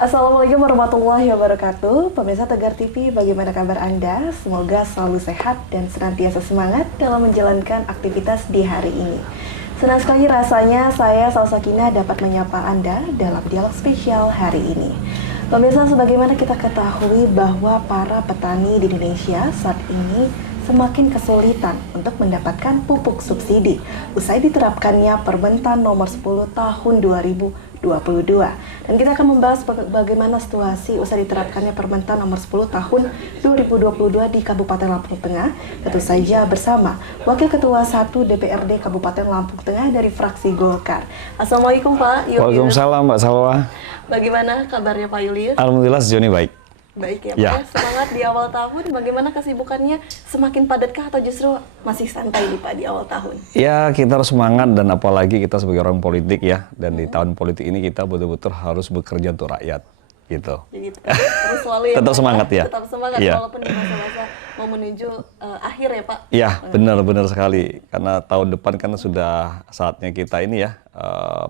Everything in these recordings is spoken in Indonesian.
Assalamualaikum warahmatullahi wabarakatuh. Pemirsa Tegar TV, bagaimana kabar Anda? Semoga selalu sehat dan senantiasa semangat dalam menjalankan aktivitas di hari ini. Senang sekali rasanya saya Salsakina dapat menyapa Anda dalam dialog spesial hari ini. Pemirsa, sebagaimana kita ketahui bahwa para petani di Indonesia saat ini semakin kesulitan untuk mendapatkan pupuk subsidi usai diterapkannya Permentan Nomor 10 Tahun 2022. Dan kita akan membahas bagaimana situasi usai diterapkannya Permentan Nomor 10 Tahun 2022 di Kabupaten Lampung Tengah. Tentu saja bersama Wakil Ketua 1 DPRD Kabupaten Lampung Tengah dari fraksi Golkar. Assalamualaikum Pak Julius. Waalaikumsalam Mbak Salwa. Bagaimana kabarnya Pak Julius? Alhamdulillah sejauh ini baik. Baik ya Pak, ya. Semangat di awal tahun, bagaimana kesibukannya? Semakin padatkah atau justru masih santai nih Pak di awal tahun? Ya, kita harus semangat, dan apalagi kita sebagai orang politik ya, dan di tahun politik ini kita betul-betul harus bekerja untuk rakyat, gitu. Jadi terus selalu ya tetap Pak, semangat ya. Tetap semangat ya. Walaupun di masa-masa mau menuju akhir ya Pak. Ya, benar-benar sekali. Karena tahun depan kan sudah saatnya kita ini ya,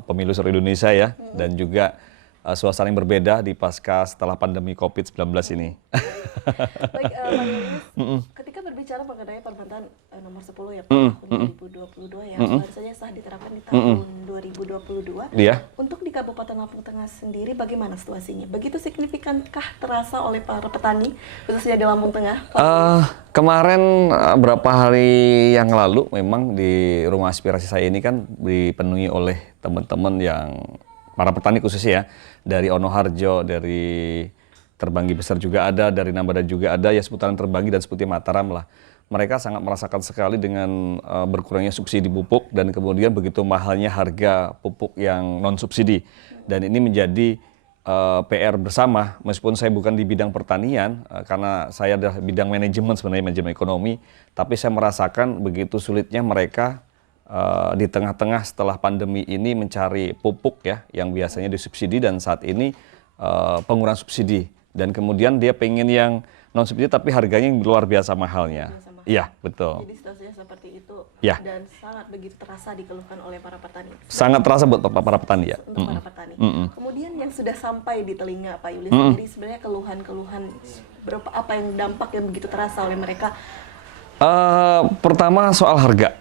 pemilu seluruh Indonesia ya, dan juga suasana yang berbeda di pasca setelah pandemi COVID-19 ini. Baik, Pak Julius, ketika berbicara mengenai Permentan Nomor 10 ya Pak, tahun 2022 yang baru saja sah diterapkan di tahun 2022, untuk di Kabupaten Lampung Tengah sendiri bagaimana situasinya? Begitu signifikankah terasa oleh para petani, khususnya di Lampung Tengah? Kemarin beberapa hari yang lalu memang di rumah aspirasi saya ini kan dipenuhi oleh teman-teman yang para petani khususnya ya, dari Onoharjo, dari Terbanggi Besar juga ada, dari Nambadan juga ada, ya seputaran Terbanggi dan seperti Mataram lah. Mereka sangat merasakan sekali dengan berkurangnya subsidi pupuk dan kemudian begitu mahalnya harga pupuk yang non-subsidi. Dan ini menjadi PR bersama, meskipun saya bukan di bidang pertanian, karena saya adalah bidang manajemen sebenarnya, manajemen ekonomi, tapi saya merasakan begitu sulitnya mereka di tengah-tengah setelah pandemi ini mencari pupuk ya yang biasanya disubsidi, dan saat ini pengurangan subsidi, dan kemudian dia pengen yang non subsidi tapi harganya yang luar biasa mahalnya. Iya, betul. Jadi situasinya seperti itu ya. Dan sangat begitu terasa dikeluhkan oleh para petani. Sangat terasa buat para petani ya. Untuk para petani. Kemudian yang sudah sampai di telinga Pak Yulis sendiri sebenarnya keluhan-keluhan berapa, apa yang dampak yang begitu terasa oleh mereka? Pertama soal harga.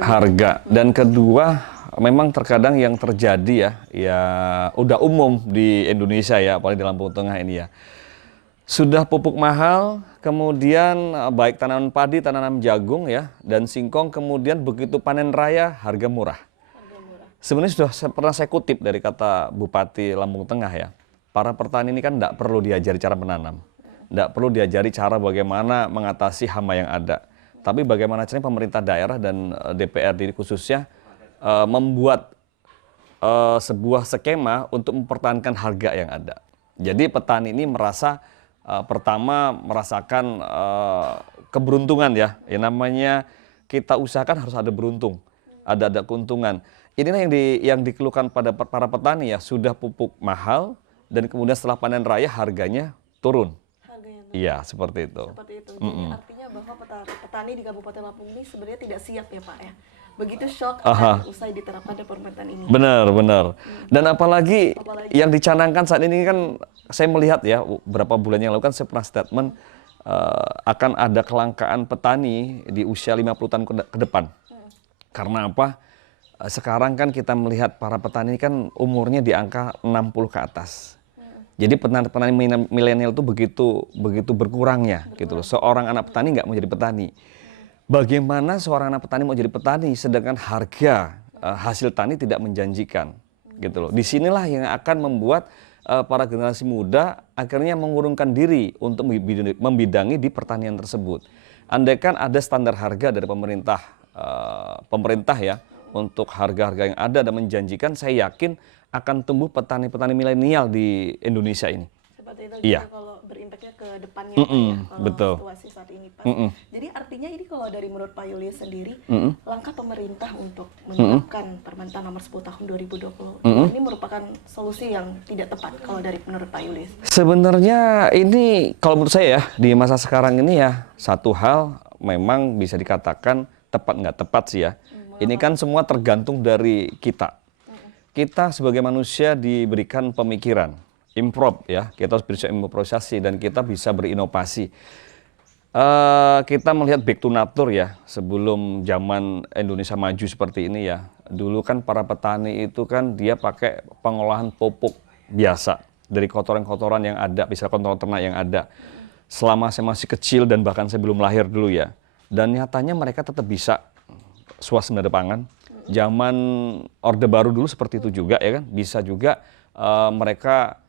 Harga. Dan kedua, memang terkadang yang terjadi ya udah umum di Indonesia ya, apalagi di Lampung Tengah ini ya. Sudah pupuk mahal, kemudian baik tanaman padi, tanaman jagung ya, dan singkong, kemudian begitu panen raya harga murah. Sebenarnya sudah pernah saya kutip dari kata Bupati Lampung Tengah ya. Para petani ini kan tidak perlu diajari cara menanam. Tidak perlu diajari cara bagaimana mengatasi hama yang ada. Tapi bagaimana caranya pemerintah daerah dan DPRD khususnya membuat sebuah skema untuk mempertahankan harga yang ada. Jadi petani ini merasa pertama merasakan keberuntungan ya. Yang namanya kita usahakan harus ada beruntung, ada keuntungan. Inilah yang dikeluhkan pada para petani ya, sudah pupuk mahal dan kemudian setelah panen raya harganya turun. Iya, seperti itu. Seperti itu. Jadi artinya bahwa petani di Kabupaten Lampung ini sebenarnya tidak siap ya Pak ya. Begitu shock usai diterapkannya Permentan ini. Benar. Dan apalagi yang dicanangkan saat ini kan saya melihat ya, beberapa bulan yang lalu kan saya pernah statement akan ada kelangkaan petani di usia 50 tahun ke depan. Karena apa? Sekarang kan kita melihat para petani kan umurnya di angka 60 ke atas. Jadi petani milenial itu begitu berkurangnya gitu loh. Seorang anak petani nggak mau jadi petani. Bagaimana seorang anak petani mau jadi petani sedangkan harga hasil tani tidak menjanjikan gitu loh. Disinilah yang akan membuat para generasi muda akhirnya mengurungkan diri untuk membidangi di pertanian tersebut. Andaikan ada standar harga dari pemerintah ya untuk harga-harga yang ada dan menjanjikan, saya yakin akan tumbuh petani-petani milenial di Indonesia ini. Seperti itu kalau berimpaknya ke depannya ya, kalau betul. Situasi saat ini Pak. Jadi artinya ini kalau dari menurut Pak Julius sendiri, langkah pemerintah untuk menerapkan Permentan Nomor 10 Tahun 2020 ini merupakan solusi yang tidak tepat kalau dari menurut Pak Julius. Sebenarnya ini kalau menurut saya ya, di masa sekarang ini ya, satu hal memang bisa dikatakan tepat nggak tepat sih ya. Ini kan semua tergantung dari kita. Kita sebagai manusia diberikan pemikiran, improv ya, kita harus bisa improvisasi dan kita bisa berinovasi. Kita melihat back to nature ya, sebelum zaman Indonesia maju seperti ini ya. Dulu kan para petani itu kan dia pakai pengolahan pupuk biasa dari kotoran-kotoran yang ada, bisa kotoran ternak yang ada. Selama saya masih kecil dan bahkan saya belum lahir dulu ya. Dan nyatanya mereka tetap bisa swasembada pangan. Zaman Orde Baru dulu seperti itu juga ya kan, bisa juga mereka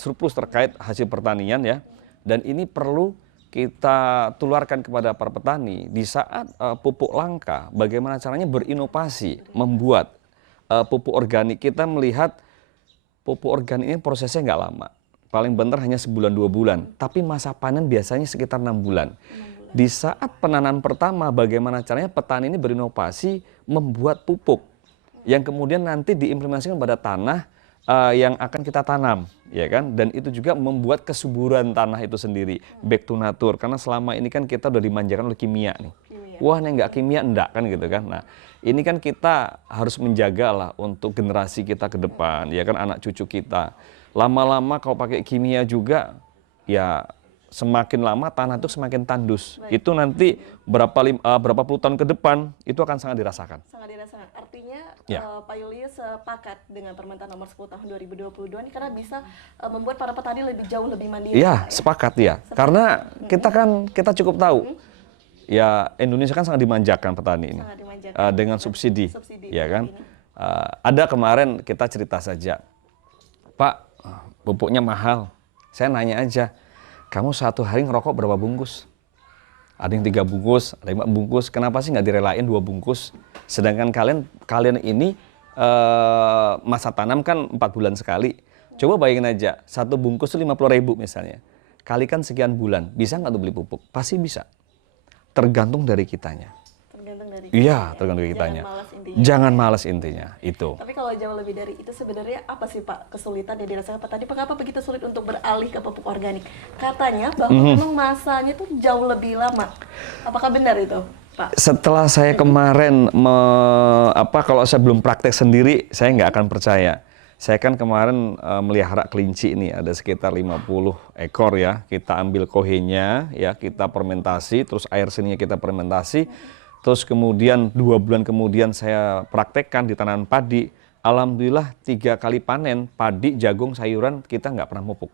surplus terkait hasil pertanian ya. Dan ini perlu kita tularkan kepada para petani di saat pupuk langka, bagaimana caranya berinovasi, membuat pupuk organik. Kita melihat pupuk organik ini prosesnya nggak lama, paling bentar hanya sebulan 2 bulan, tapi masa panen biasanya sekitar 6 bulan. Di saat penanaman pertama, bagaimana caranya petani ini berinovasi membuat pupuk yang kemudian nanti diimplementasikan pada tanah yang akan kita tanam, ya kan? Dan itu juga membuat kesuburan tanah itu sendiri, back to nature. Karena selama ini kan kita udah dimanjakan oleh kimia nih. Wah, nih nggak kimia, enggak kan gitu kan? Nah, ini kan kita harus menjaga lah untuk generasi kita ke depan, ya kan, anak cucu kita. Lama-lama kalau pakai kimia juga, ya semakin lama tanah itu semakin tandus. Baik. Itu nanti berapa puluh tahun ke depan itu akan sangat dirasakan. Sangat dirasakan. Artinya Ya. Pak Julius sepakat dengan Permentan nomor 10 tahun 2022 ini karena bisa membuat para petani lebih jauh lebih mandiri. Iya, Pak, ya? sepakat ya. Karena kita cukup tahu ya, Indonesia kan sangat dimanjakan petani ini. Sangat dimanjakan. Dengan subsidi, Subsidi ya kan? ini. Ada kemarin kita cerita saja, Pak, pupuknya mahal. Saya nanya aja, kamu satu hari ngerokok berapa bungkus? Ada yang 3 bungkus, ada yang 5 bungkus. Kenapa sih nggak direlain 2 bungkus? Sedangkan kalian ini masa tanam kan 4 bulan sekali. Coba bayangin aja, 1 bungkus itu 50.000 misalnya. Kalikan sekian bulan, bisa nggak tuh beli pupuk? Pasti bisa. Tergantung dari kitanya. Tergantung dari Iya, kitanya. tergantung dari kitanya. Jangan malas intinya. Jangan malas intinya, itu. Tapi kalau jauh lebih dari itu sebenarnya apa sih Pak kesulitan yang dirasakan petani? Mengapa begitu sulit untuk beralih ke pupuk organik? Katanya bahwa memang masanya itu jauh lebih lama. Apakah benar itu, Pak? Setelah saya kemarin, kalau saya belum praktek sendiri, saya nggak akan percaya. Saya kan kemarin melihara kelinci ini, ada sekitar 50 ekor ya. Kita ambil kohenya, ya, kita fermentasi, terus air seninya kita fermentasi. Terus kemudian 2 bulan kemudian saya praktekkan di tanaman padi. Alhamdulillah 3 kali panen, padi, jagung, sayuran, kita nggak pernah mupuk.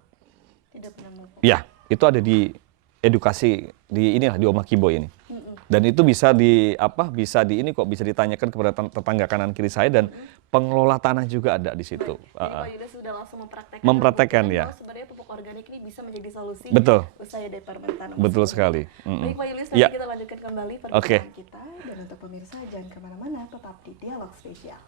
Tidak pernah mupuk. Ya, itu ada di edukasi di inilah, di Oma Kibo ini. Dan itu bisa bisa ditanyakan kepada tetangga kanan kiri saya, dan pengelola tanah juga ada di situ. Jadi Pak Yuda sudah langsung Mempraktekkan, ya. bahwa sebenarnya pupuk organik ini bisa menjadi solusi Betul. usaha dari Permentan. Betul sekali. Baik Pak Yulius, Ya. nanti kita lanjutkan kembali Oke. perbincangan kita. Dan untuk pemirsa jangan kemana-mana, tetap di Dialog Spesial.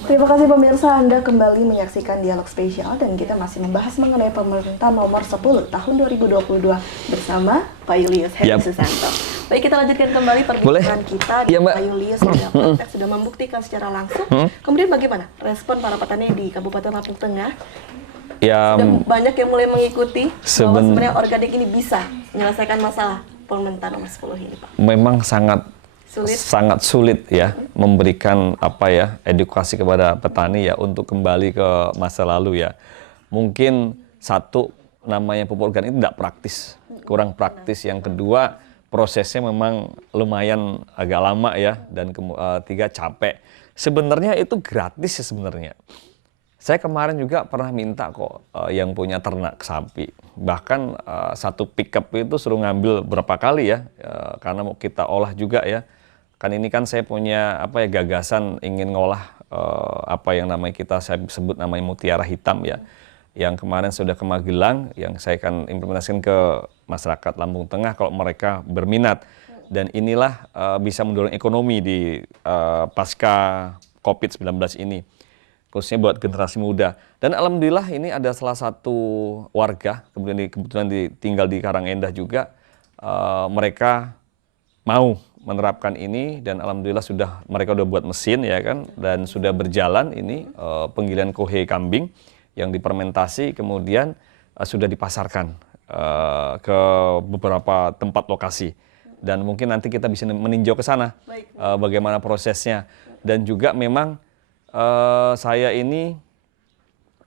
Terima kasih pemirsa, Anda kembali menyaksikan Dialog Spesial dan kita masih membahas mengenai Permentan nomor 10 tahun 2022 bersama Pak Julius Hedi Yap. Susanto. Baik, kita lanjutkan kembali perbincangan kita Iya, dengan Mbak. Pak Julius sudah praktek, sudah membuktikan secara langsung. Kemudian bagaimana respon para petani di Kabupaten Lampung Tengah? Ya, Sudah banyak yang mulai mengikuti bahwa Seben- sebenarnya organik ini bisa menyelesaikan masalah Permentan nomor 10 ini, Pak. memang sangat sulit ya memberikan edukasi kepada petani ya untuk kembali ke masa lalu ya. Mungkin satu, namanya pupuk organik itu tidak praktis, kurang praktis. Yang kedua, prosesnya memang lumayan agak lama ya, dan 3, capek. Sebenarnya itu gratis ya sebenarnya. Saya kemarin juga pernah minta kok yang punya ternak sapi. Bahkan 1 pickup itu suruh ngambil berapa kali ya, karena mau kita olah juga ya. Kan ini kan saya punya gagasan ingin ngolah saya sebut namanya mutiara hitam ya. Yang kemarin sudah ke Magelang, yang saya akan implementasikan ke masyarakat Lampung Tengah kalau mereka berminat. Dan inilah bisa mendorong ekonomi di pasca COVID-19 ini, khususnya buat generasi muda. Dan alhamdulillah ini ada salah satu warga, kebetulan tinggal di Karangendah juga, mereka mau menerapkan ini dan alhamdulillah mereka sudah buat mesin ya kan, dan sudah berjalan ini penggilingan kohe kambing yang difermentasi kemudian sudah dipasarkan ke beberapa tempat lokasi, dan mungkin nanti kita bisa meninjau ke sana bagaimana prosesnya. Dan juga memang saya ini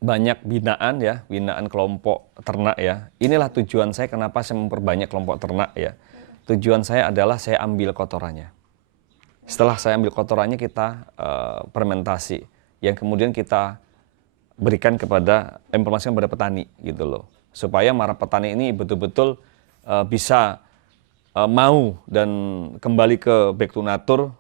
banyak binaan kelompok ternak ya. Inilah tujuan saya kenapa saya memperbanyak kelompok ternak ya. Tujuan saya adalah saya ambil kotorannya. Setelah saya ambil kotorannya kita fermentasi, yang kemudian kita berikan informasikan kepada petani gitu loh. Supaya para petani ini betul-betul bisa mau dan kembali ke back to nature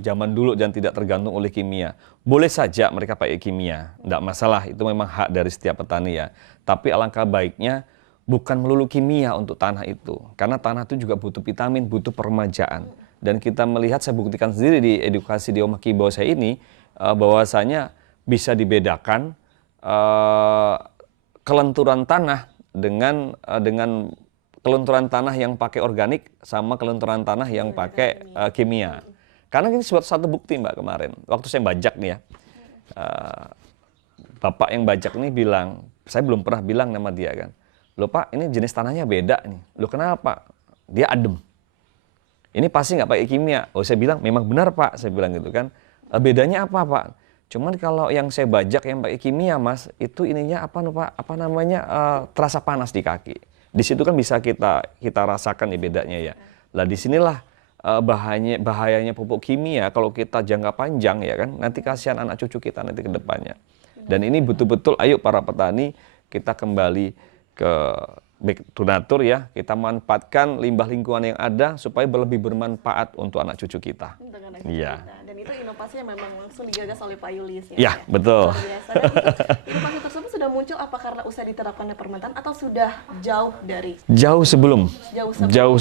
zaman dulu dan tidak tergantung oleh kimia. Boleh saja mereka pakai kimia, tidak masalah, itu memang hak dari setiap petani ya. Tapi alangkah baiknya bukan melulu kimia untuk tanah itu, karena tanah itu juga butuh vitamin, butuh peremajaan. Dan kita melihat, saya buktikan sendiri di edukasi di Omah Kibau saya ini, bahwasanya bisa dibedakan kelenturan tanah dengan kelenturan tanah yang pakai organik sama kelenturan tanah yang pakai kimia. Karena ini satu bukti Mbak kemarin, waktu saya bajak nih ya, Bapak yang bajak ini bilang, saya belum pernah bilang nama dia kan, loh Pak ini jenis tanahnya beda nih, loh kenapa? Dia adem, ini pasti nggak pakai kimia. Oh saya bilang memang benar Pak, saya bilang gitu kan, bedanya apa Pak? Cuman kalau yang saya bajak yang pakai kimia Mas, itu ininya terasa panas di kaki. Di situ kan bisa kita rasakan nih bedanya ya. Lah disinilah bahayanya pupuk kimia kalau kita jangka panjang ya kan, nanti kasihan anak cucu kita nanti ke depannya. Dan ini betul-betul ayo para petani kita kembali ke back to nature ya, kita manfaatkan limbah lingkungan yang ada supaya lebih bermanfaat untuk anak cucu kita. Iya. Dan itu inovasinya memang langsung digagas oleh Pak Yulius ya. Iya, betul. Luar biasa. Dan itu, inovasi tersebut sudah muncul apa karena usaha diterapkannya fermentan atau sudah jauh dari? Jauh sebelum Jauh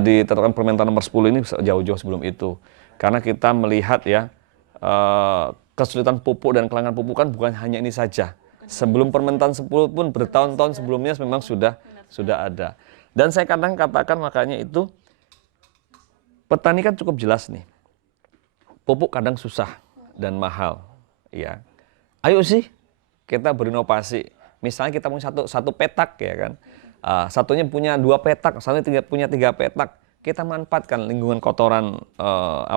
diterapkan permentan nomor 10 ini, jauh-jauh sebelum itu. Karena kita melihat ya, kesulitan pupuk dan kelangkaan pupuk kan bukan hanya ini saja. Sebelum permentan 10 pun bertahun-tahun sebelumnya memang sudah ada. Dan saya kadang katakan makanya itu, petani kan cukup jelas nih, pupuk kadang susah dan mahal. Ya, ayo sih kita berinovasi. Misalnya kita punya satu petak ya kan, satunya punya 2 petak, satunya punya 3 petak. Kita manfaatkan lingkungan kotoran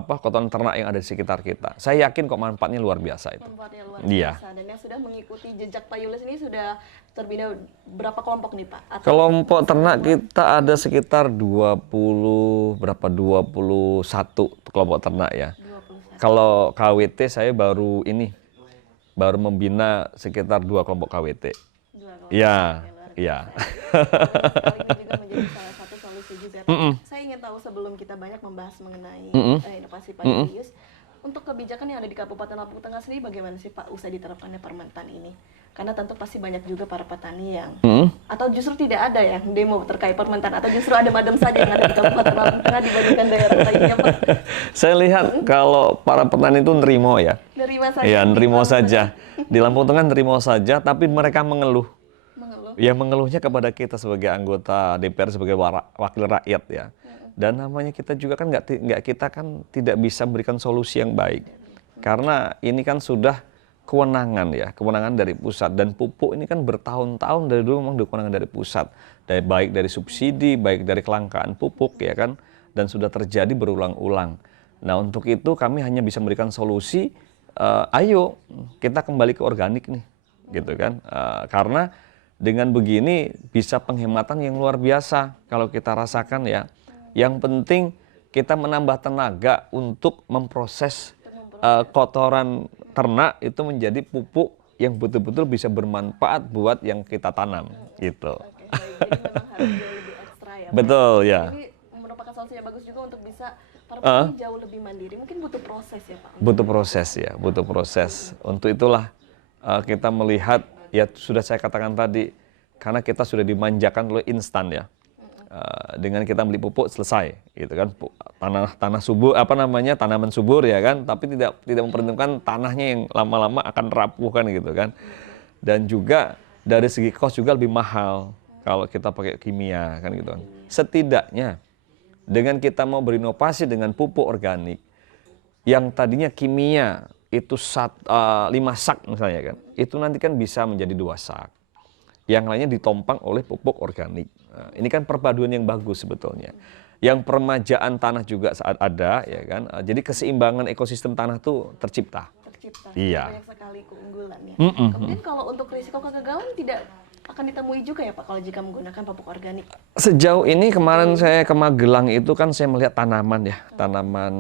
kotoran ternak yang ada di sekitar kita. Saya yakin kok manfaatnya luar biasa itu. Manfaatnya luar Iya. biasa. Dan yang sudah mengikuti jejak Pak Yulius ini sudah terbina berapa kelompok nih Pak? Kelompok ternak kita ada sekitar 21 kelompok ternak ya. 21. Kalau KWT saya baru membina sekitar 2 kelompok KWT. 2 kelompok. Iya, Oke, iya. Hal ini juga menjadi salah satu solusi juga. Saya ingin tahu sebelum kita banyak membahas mengenai inovasi Pak Yulius, untuk kebijakan yang ada di Kabupaten Lampung Tengah sendiri bagaimana sih Pak usai diterapkannya fermentan ini? Karena tentu pasti banyak juga para petani yang atau justru tidak ada yang demo terkait fermentan, atau justru ada madem saja yang ada di Kabupaten Lampung Tengah dibandingkan daerah lainnya Pak. Saya lihat kalau para petani itu nerimo ya. Nerima saja. Iya, nerimo saja. Di Lampung Tengah nerimo saja, tapi mereka mengeluh. Ya mengeluhnya kepada kita sebagai anggota DPR, sebagai wakil rakyat ya. Dan namanya kita juga kan kita kan tidak bisa berikan solusi yang baik. Karena ini kan sudah kewenangan dari pusat, dan pupuk ini kan bertahun-tahun dari dulu memang kewenangan dari pusat. Baik dari subsidi, baik dari kelangkaan pupuk ya kan, dan sudah terjadi berulang-ulang. Nah, untuk itu kami hanya bisa memberikan solusi, ayo kita kembali ke organik nih, gitu kan. Karena dengan begini bisa penghematan yang luar biasa kalau kita rasakan ya. Yang penting kita menambah tenaga untuk memproses kotoran ternak itu menjadi pupuk yang betul-betul bisa bermanfaat buat yang kita tanam gitu. Oke, baik. Jadi memang harus jauh lebih ekstra ya Pak. Betul ya. Ini merupakan solusi yang bagus juga untuk bisa para petani jauh lebih mandiri. Mungkin butuh proses ya Pak. Butuh proses ya, butuh proses. Untuk itulah kita melihat, ya sudah saya katakan tadi, karena kita sudah dimanjakan oleh instan ya. Dengan kita beli pupuk selesai, gitu kan, tanah subur, tanaman subur ya kan, tapi tidak memperhitungkan tanahnya yang lama-lama akan rapuh kan gitu kan. Dan juga dari segi cost juga lebih mahal kalau kita pakai kimia kan gitu kan. Setidaknya Dengan kita mau berinovasi dengan pupuk organik, yang tadinya kimia itu 5 sak misalnya kan, itu nanti kan bisa menjadi 2 sak. Yang lainnya ditompang oleh pupuk organik. Nah, ini kan perpaduan yang bagus sebetulnya. Yang permajaan tanah juga saat ada, ya kan. Jadi keseimbangan ekosistem tanah tuh tercipta. Iya. Banyak sekali keunggulan ya. Kemudian kalau untuk risiko kegagalan tidak akan ditemui juga ya Pak kalau jika menggunakan pupuk organik? Sejauh ini kemarin saya ke Magelang itu kan saya melihat tanaman ya, tanaman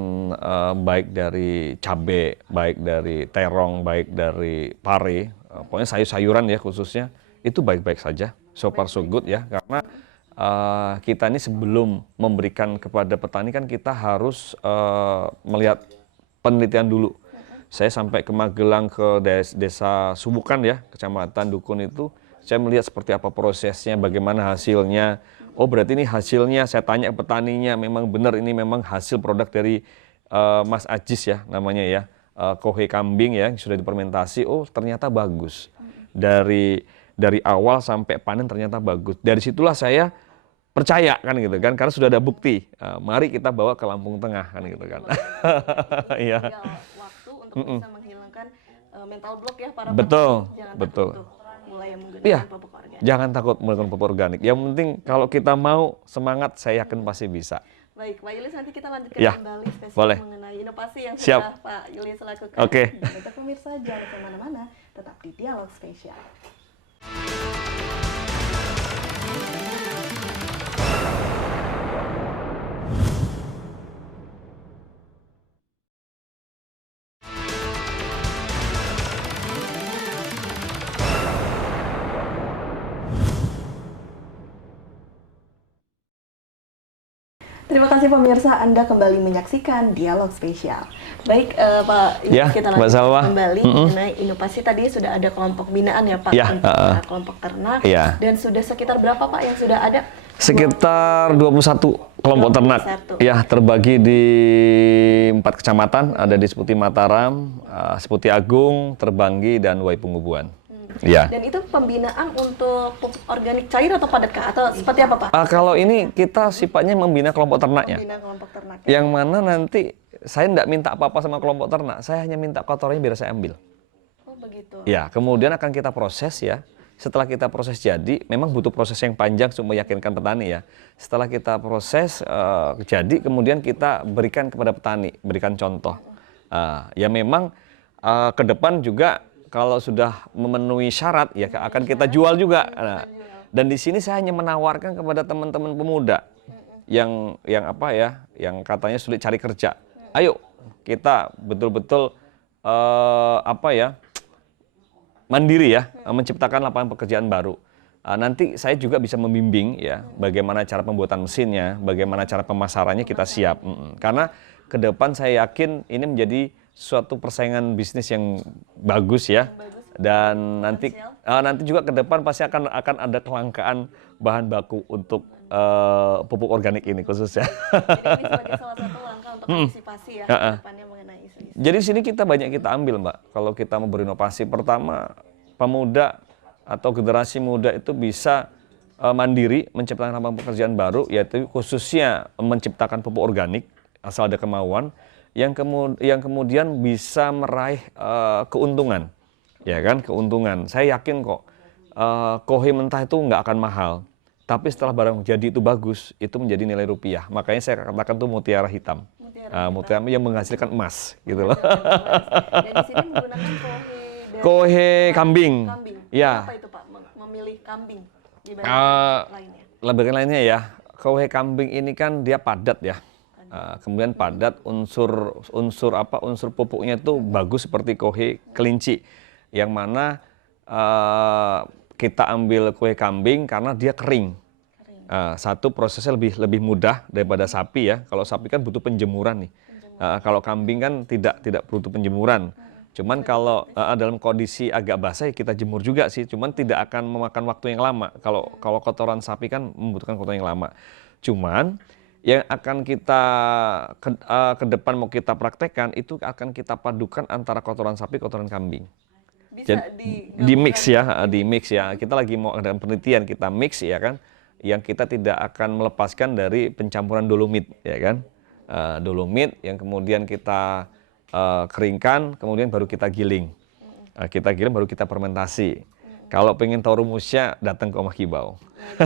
baik dari cabai, baik dari terong, baik dari pare, pokoknya sayur-sayuran ya khususnya, itu baik-baik saja, so far so good ya, karena kita ini sebelum memberikan kepada petani kan kita harus melihat penelitian dulu. Saya sampai ke Magelang ke desa Subukan ya, kecamatan Dukun itu, saya melihat seperti apa prosesnya, bagaimana hasilnya. Oh berarti ini hasilnya, saya tanya ke petaninya, memang benar ini memang hasil produk dari Mas Ajis ya namanya ya, kohe kambing ya, yang sudah difermentasi. Oh ternyata bagus. Dari awal sampai panen ternyata bagus. Dari situlah saya percaya kan gitu kan, karena sudah ada bukti. Mari kita bawa ke Lampung Tengah kan gitu kan. Iya. Waktu untuk bisa menghilangkan mental block ya para Betul, petani. Jangan betul. takut tuh mulai menggunakan Iya, pupuk organik. jangan takut menggunakan pupuk organik. Yang penting kalau kita mau semangat, saya yakin pasti bisa. Baik, Pak Yulis, nanti kita lanjutkan Ya, kembali spesial boleh. mengenai inovasi yang Siap. sudah Pak Yulis lakukan. Oke. Dan untuk pemirsa jangan kemana-mana, tetap di Dialog Spesial. Terima kasih pemirsa, Anda kembali menyaksikan Dialog Spesial. Baik, Pak, Ya, kita Mbak lanjutkan Salwa. kembali mengenai inovasi. Tadi sudah ada kelompok binaan ya Pak, Ya, untuk kelompok ternak. Ya. Dan sudah sekitar berapa Pak yang sudah ada? Sekitar 21 kelompok ternak. 21. Ya, terbagi di 4 kecamatan, ada di Seputi Mataram, Seputi Agung, Terbanggi, dan Waipungubuan. Ya. Dan itu pembinaan untuk pupuk organik cair atau padat Kak? Atau seperti apa Pak? Kalau ini kita sifatnya membina kelompok ternaknya. Pembinaan kelompok ternak. Yang mana nanti saya tidak minta apa-apa sama kelompok ternak, saya hanya minta kotornya biar saya ambil. Oh begitu. Ya, kemudian akan kita proses ya. Setelah kita proses jadi, memang butuh proses yang panjang untuk meyakinkan petani ya. Setelah kita proses jadi, kemudian kita berikan kepada petani, berikan contoh. Ya memang ke depan juga kalau sudah memenuhi syarat ya akan kita jual juga. Nah, dan di sini saya hanya menawarkan kepada teman-teman pemuda yang apa ya, yang katanya sulit cari kerja. Ayo kita betul-betul apa ya, mandiri ya, menciptakan lapangan pekerjaan baru. Nanti saya juga bisa membimbing ya, bagaimana cara pembuatan mesinnya, bagaimana cara pemasarannya kita siap. Karena ke depan saya yakin ini menjadi suatu persaingan bisnis yang bagus ya. Dan nanti juga ke depan pasti akan ada kelangkaan bahan baku untuk pupuk organik ini khususnya. Jadi ini sebagai salah satu langkah untuk antisipasi ya ke depannya mengenai isu-isu. Jadi sini kita ambil Mbak, kalau kita mau berinovasi. Pertama, pemuda atau generasi muda itu bisa mandiri menciptakan lapangan pekerjaan baru, yaitu khususnya menciptakan pupuk organik asal ada kemauan, yang kemudian bisa meraih keuntungan, ya kan, keuntungan. Saya yakin kok kohe mentah itu nggak akan mahal, tapi setelah barang jadi itu bagus, itu menjadi nilai rupiah. Makanya saya katakan tuh mutiara hitam. Mutiara yang menghasilkan emas, gitu loh. Dan di sini menggunakan kohe kambing. Ya. Apa itu Pak? Memilih kambing dibanding lainnya? Lebih lainnya ya, kohe kambing ini kan dia padat ya. Kemudian padat, unsur pupuknya itu bagus seperti kohe kelinci, yang mana kita ambil kohe kambing karena dia kering. Satu, prosesnya lebih mudah daripada sapi ya. Kalau sapi kan butuh penjemuran nih. Kalau kambing kan tidak butuh penjemuran. Cuman kalau dalam kondisi agak basah ya kita jemur juga sih. Cuman tidak akan memakan waktu yang lama. Kalau kotoran sapi kan membutuhkan kotoran yang lama. Cuman yang akan kita ke depan mau kita praktekkan itu akan kita padukan antara kotoran sapi, kotoran kambing. Bisa di mix ya, Kita lagi mau ada penelitian, kita mix ya kan. yang kita tidak akan melepaskan dari pencampuran dolomit, ya kan? Dolomit yang kemudian kita keringkan, kemudian baru kita giling. Kita giling baru kita fermentasi. Kalau pengen tahu rumusnya, datang ke Omah Kibau. Nah, itu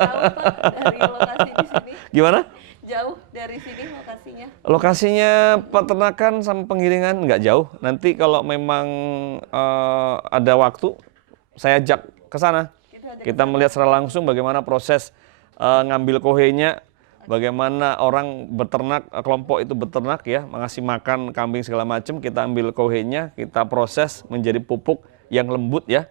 jauh Pak dari lokasi di sini. Gimana? Jauh dari sini lokasinya. Lokasinya peternakan sama penggilingan nggak jauh. Nanti kalau memang ada waktu, saya ajak ke sana. Kita melihat secara langsung bagaimana proses ngambil kohenya, bagaimana orang beternak, kelompok itu beternak ya, mengasih makan kambing segala macam. Kita ambil kohenya, kita proses menjadi pupuk yang lembut ya.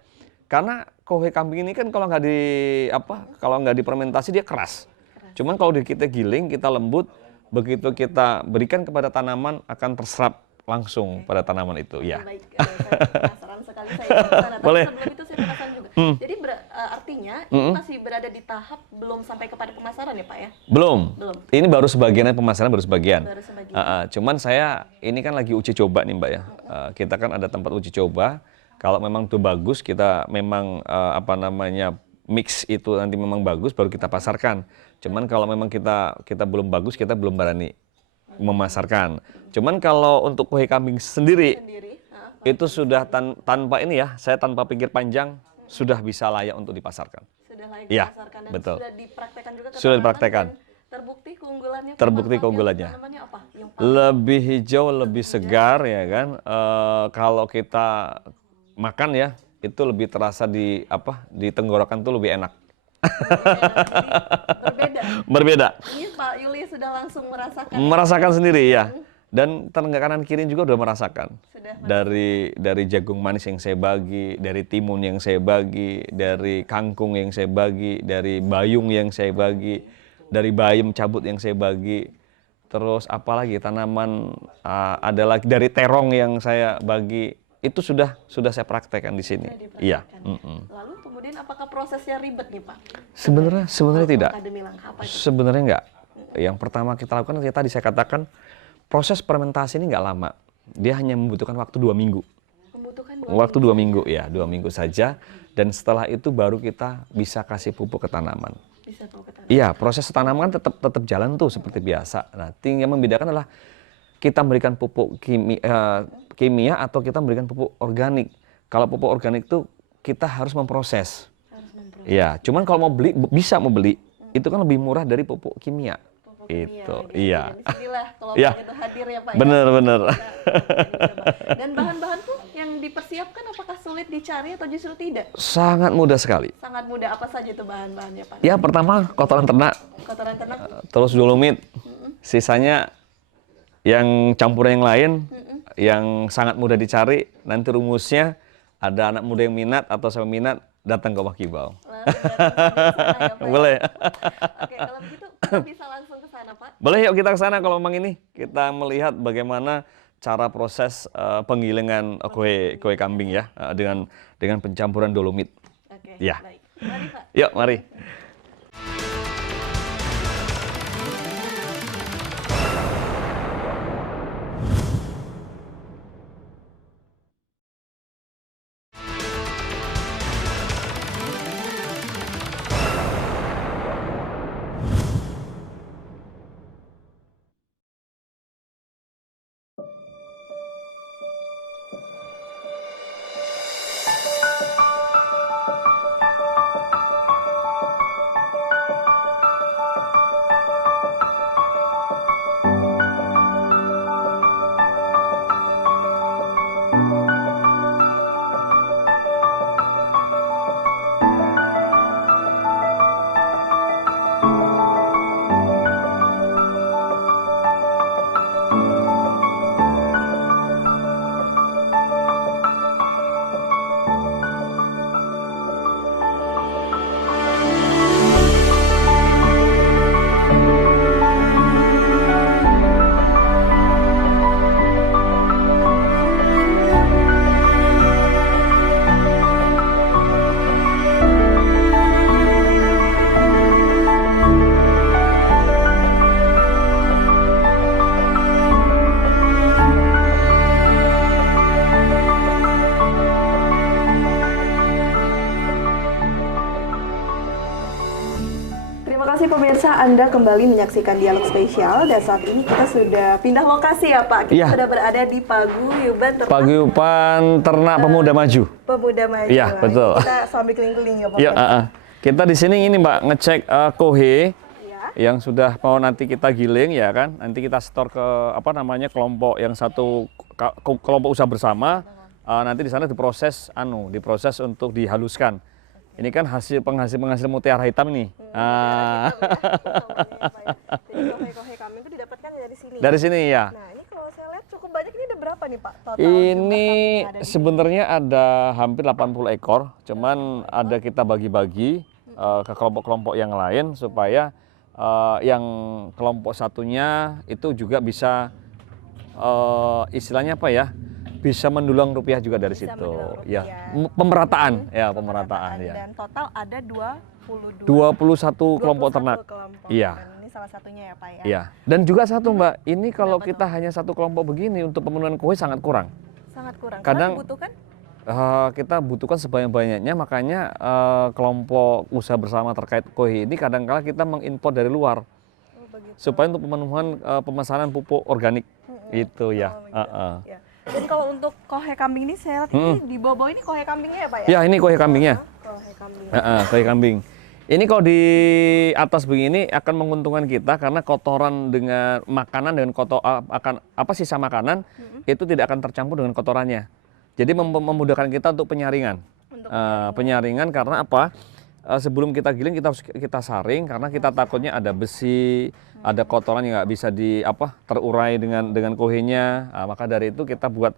Karena kohe kambing ini kan kalau nggak difermentasi dia keras. Cuman kalau kita giling, kita lembut, begitu kita berikan kepada tanaman akan terserap langsung pada tanaman itu. Ya. Baik, saya penasaran sekali saya ke sana. Tapi Boleh. sebelum itu saya penasaran juga. Jadi artinya ini masih berada di tahap belum sampai kepada pemasaran ya Pak ya? Belum. Ini baru sebagian pemasaran, baru sebagian. Baru sebagian. Cuman saya ini kan lagi uji coba nih Mbak ya. Kita kan ada tempat uji coba. Kalau memang itu bagus, kita memang mix itu nanti memang bagus, baru kita pasarkan. Cuman kalau memang kita belum bagus, kita belum berani memasarkan. Cuman kalau untuk kohe kambing sendiri itu sudah tanpa ini ya, saya tanpa pikir panjang sudah bisa layak untuk dipasarkan. Sudah layak Ya, dipasarkan dan betul. sudah dipraktekkan juga ke Sudah tanaman dipraktekkan. dan terbukti keunggulannya. Terbukti Pak, keunggulannya. tanamannya apa? Yang Lebih hijau, lebih segar ya kan. Kalau kita makan ya, itu lebih terasa di tenggorokan tuh lebih enak. berbeda. Berbeda. Ini Pak Yuli sudah langsung merasakan. Merasakan sendiri ya. Dan tetangga kanan kiri juga udah merasakan. Sudah Dari jagung manis yang saya bagi, dari timun yang saya bagi, dari kangkung yang saya bagi, dari bayung yang saya bagi, dari bayam cabut yang saya bagi. Terus apalagi tanaman ada lagi dari terong yang saya bagi. Itu sudah saya praktekkan di sini. Iya. Lalu kemudian apakah prosesnya ribet nih Pak? Sebenarnya tidak. Akademi Langka apa itu? Sebenarnya enggak. Yang pertama kita lakukan tadi saya katakan proses fermentasi ini nggak lama. Dia hanya membutuhkan waktu 2 minggu. Membutuhkan Waktu 2 minggu ya, 2 minggu saja. Dan setelah itu baru kita bisa kasih pupuk ke tanaman. Bisa tahu ke tanaman. Iya, proses tanaman kan tetap jalan tuh seperti biasa. Nah, yang membedakan adalah kita memberikan pupuk kimia atau kita memberikan pupuk organik. Kalau pupuk organik tuh kita harus memproses. Iya, cuman kalau mau beli, itu kan lebih murah dari pupuk kimia. Itu, iya. Disinilah kalau Iya. itu hadir ya Pak. Bener. Dan bahan-bahan tuh yang dipersiapkan apakah sulit dicari atau justru tidak? Sangat mudah sekali. Sangat mudah. Apa saja itu bahan-bahannya Pak? Ya, pertama kotoran ternak, Kotoran ternak. terus dolomit. Sisanya yang campuran yang lain, yang sangat mudah dicari. Nanti rumusnya ada anak muda yang minat atau saya minat, datang ke Omah Kibau. Langsung datang ke sana ya, Pak, ya? Boleh. Oke, kalau begitu kita bisa langsung ke sana Pak. Boleh yuk kita ke sana kalau memang ini. Kita melihat bagaimana cara proses penggilingan kue kambing ya dengan pencampuran dolomit. Oke, Ya. baik. Mari Pak. Yuk, mari. kasih pemirsa, Anda kembali menyaksikan Dialog Spesial dan saat ini kita sudah pindah lokasi ya Pak. Kita Iya. sudah berada di Paguyuban Paguyuban Ternak Pemuda Maju. Pemuda Maju. Iya, Nah, betul. ini kita sambil keliling-keliling ya Pak. Iya, kita di sini ini Mbak ngecek kohe Iya. yang sudah mau nanti kita giling ya kan. Nanti kita setor ke apa namanya kelompok yang satu kelompok usaha bersama. Nanti di sana diproses untuk dihaluskan. Ini kan penghasil mutiara hitam nih. Jadi kohe kambing itu didapatkan dari sini. Dari sini ya. Nah, ini kalau saya lihat cukup banyak, ini ada berapa nih Pak total? Ini jumlah kambing yang ada di sebenarnya ada hampir 80 ekor, cuman ada kita bagi-bagi ke kelompok-kelompok yang lain supaya yang kelompok satunya itu juga bisa istilahnya apa ya? Bisa mendulang rupiah juga dari situ. mendulang Ya, rupiah. pemerataan ya, ya. Dan total ada 21 kelompok ternak. kelompok. Iya. Dan ini salah satunya ya Pak ya. Iya. Dan juga satu Mbak, ini kalau Kenapa kita hanya satu kelompok begini untuk pemenuhan kue sangat kurang. Sangat kurang. Kadang- Karena dibutuhkan Kita butuhkan sebanyak-banyaknya, makanya kelompok usaha bersama terkait kue ini kadang-kala kita mengimpor dari luar begitu. supaya untuk pemenuhan pemesanan pupuk organik itu ya. Begitu. Ya. Jadi kalau untuk kohe kambing ini saya lihat ini di bawah ini kohe kambingnya ya Pak ya? Ya ini kue kambingnya. Kohe kambing. Kue kambing. Ini kalau di atas begini akan menguntungkan kita karena kotoran dengan makanan dengan sisa makanan itu tidak akan tercampur dengan kotorannya. Jadi memudahkan kita untuk penyaringan. Penyaringan karena apa? Sebelum kita giling kita saring karena kita takutnya ada besi, ada kotoran yang nggak bisa terurai dengan kohenya. Maka dari itu kita buat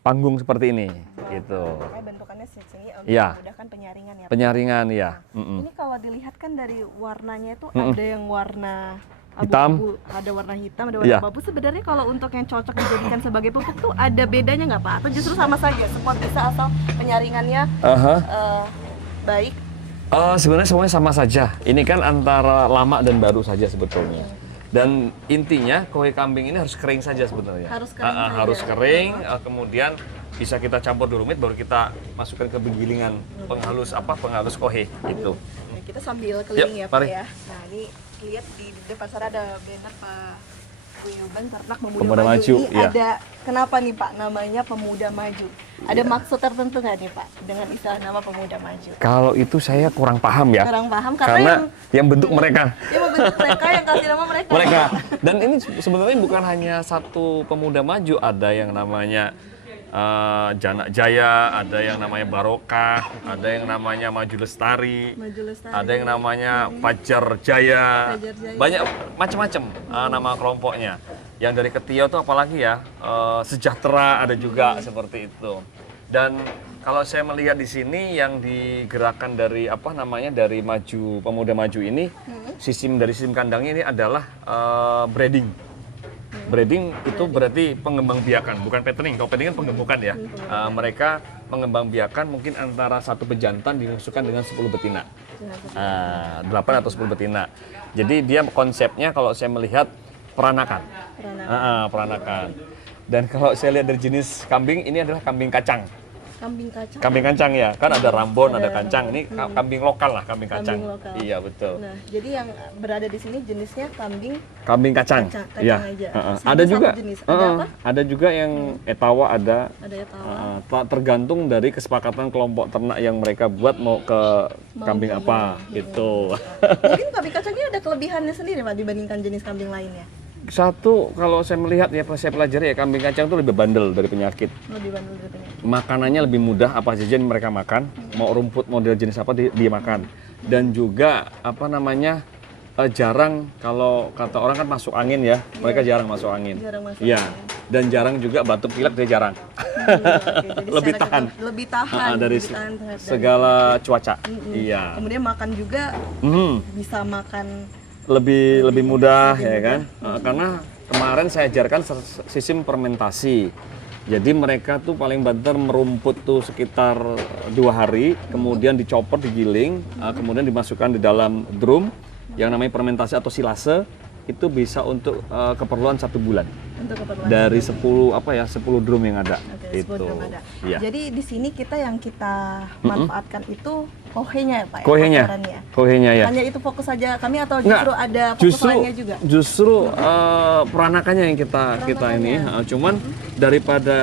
panggung seperti ini, gitu. Makanya bentukannya sini untuk Iya. memudahkan penyaringan ya Pak. Penyaringan ya. Ini kalau dilihat kan dari warnanya itu ada yang warna Hitam. abu-abu, ada warna hitam, ada warna Iya. abu. Sebenarnya kalau untuk yang cocok dijadikan sebagai pupuk tuh ada bedanya nggak Pak? Atau justru sama saja semua bisa asal penyaringannya baik? Sebenarnya semuanya sama saja. Ini kan antara lama dan baru saja sebetulnya. Dan intinya kue kambing ini harus kering saja sebetulnya. Harus kering saja. Harus kering, kemudian bisa kita campur di rumit baru kita masukkan ke penggilingan penghalus kohe itu. Nah, kita sambil keliling ya Pak mari. ya. Nah ini lihat di depan sana ada banner Paguyuban Ternak Pemuda Pemuda Maju. Maju, Ini iya. ada kenapa nih Pak namanya Pemuda Maju? Ada maksud tertentu nggak nih Pak dengan istilah nama Pemuda Maju? Kalau itu saya kurang paham ya. Kurang paham Karena yang bentuk mereka. yang membentuk mereka, yang kasih nama mereka. Mereka. Dan ini sebenarnya bukan hanya satu pemuda maju, ada yang namanya Janak Jaya, ada yang namanya Barokah, ada yang namanya Maju Lestari, Maju Lestari. ada yang namanya Fajar Jaya, Fajar Jaya. banyak macam-macam nama kelompoknya. Yang dari Ketio itu apalagi ya, Sejahtera ada juga seperti itu. Dan kalau saya melihat di sini yang digerakkan dari dari Pemuda Maju ini, dari sistem kandangnya ini adalah breeding. Breeding itu berarti pengembangbiakan, bukan fattening. Kalau fattening kan penggemukan ya. Mereka mengembangbiakan mungkin antara satu pejantan dimasukkan dengan 10 betina. 8 atau 10 betina. Jadi dia konsepnya kalau saya melihat peranakan. Peranakan. Dan kalau saya lihat dari jenis kambing, ini adalah kambing kacang. Kambing kacang. Kambing kacang ya, kan ada rambon, ada kacang. Ini kambing lokal lah, kambing kacang. Kambing lokal. Iya betul. Nah, jadi yang berada di sini jenisnya kambing Kambing kacang. kacang Iya. aja. Ada Satu juga. jenis. Ada apa? Ada juga yang etawa ada. Ada ya tawa. Tergantung dari kesepakatan kelompok ternak yang mereka buat mau ke kambing apa gitu. Mungkin kambing kacang ini ada kelebihannya sendiri Pak dibandingkan jenis kambing lainnya. Satu, kalau saya melihat ya saya pelajari ya kambing kacang itu lebih bandel dari penyakit. Lebih bandel dari penyakit. Makanannya lebih mudah, apa saja yang mereka makan, mau rumput model jenis apa dia makan. Dan juga jarang, kalau kata orang kan masuk angin ya, mereka jarang masuk angin. Jarang masuk Iya. angin. Dan jarang juga batuk pilek dia jarang. Oke, jadi Lebih secara tahan. lebih tahan Dari lebih tahan terhadap- segala cuaca. Iya. Kemudian makan juga bisa makan Lebih mudah ya kan. Karena kemarin saya ajarkan sistem fermentasi. Jadi mereka tuh paling banter merumput tuh sekitar 2 hari, kemudian dicopot, digiling, kemudian dimasukkan di dalam drum yang namanya fermentasi atau silase. Itu bisa untuk keperluan 1 bulan. untuk keperluan. Dari 10 drum yang ada. Oke, 10 drum ada. Iya. Jadi di sini yang kita manfaatkan itu kohenya ya Pak? Kohenya, Kotorannya. kohenya ya. Hanya itu fokus saja kami atau Nggak, justru ada fokus justru lainnya juga? justru peranakannya yang kita ini, cuman daripada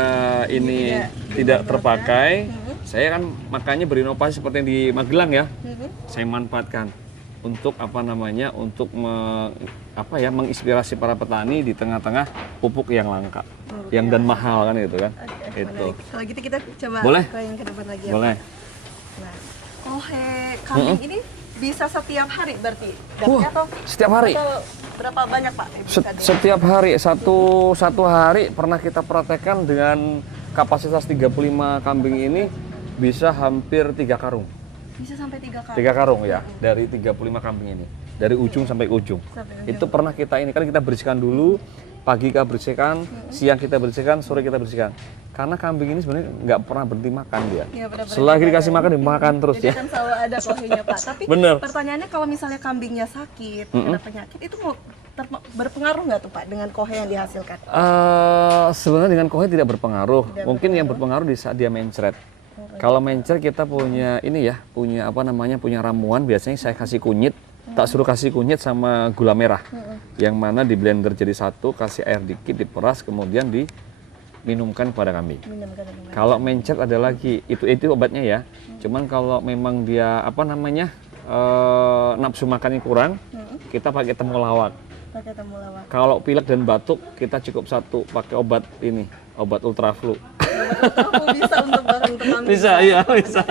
ini tidak terpakai, saya kan makanya berinovasi seperti yang di Magelang ya. Saya manfaatkan untuk apa namanya, untuk menginspirasi para petani di tengah-tengah pupuk yang langka, yang dan mahal kan gitu kan. Oke, Itu. menarik. Kalau gitu kita coba Boleh? ke yang ke depan lagi ya Boleh. Pak. Nah, kohe kambing ini bisa setiap hari berarti? Wah, Dapatnya atau setiap hari. atau berapa banyak Pak? Setiap hari satu hari pernah kita praktekkan dengan kapasitas 35 kambing ini bisa hampir 3 karung. Bisa sampai 3 kali? 3 karung ya, dari 35 kambing ini. Dari ujung sampai ujung. Itu pernah kita ini, kan kita bersihkan dulu, pagi kita bersihkan, siang kita bersihkan, sore kita bersihkan. Karena kambing ini sebenarnya nggak pernah berhenti makan dia. Ya, benar-benar Selagi dikasih makan, dimakan terus Jadi ya. kan selalu ada kohenya Pak. Tapi Bener. pertanyaannya kalau misalnya kambingnya sakit, kena penyakit, itu mau berpengaruh nggak tuh Pak dengan kohe yang dihasilkan? Sebenarnya dengan kohnya tidak berpengaruh. Mungkin yang berpengaruh di saat dia mencret. Kalau mencret kita punya ini ya, punya punya ramuan. Biasanya saya kasih kunyit, tak suruh kasih kunyit sama gula merah, yang mana di blender jadi satu, kasih air dikit, diperas, kemudian diminumkan kepada kambing. Kalau mencret ada lagi, itu obatnya ya. Cuman kalau memang dia nafsu makannya kurang, kita pakai temulawak. Pakai temulawak. Kalau pilek dan batuk kita cukup satu pakai obat ini, obat ultraflu. Bisa untuk kambing. Bisa, iya bisa.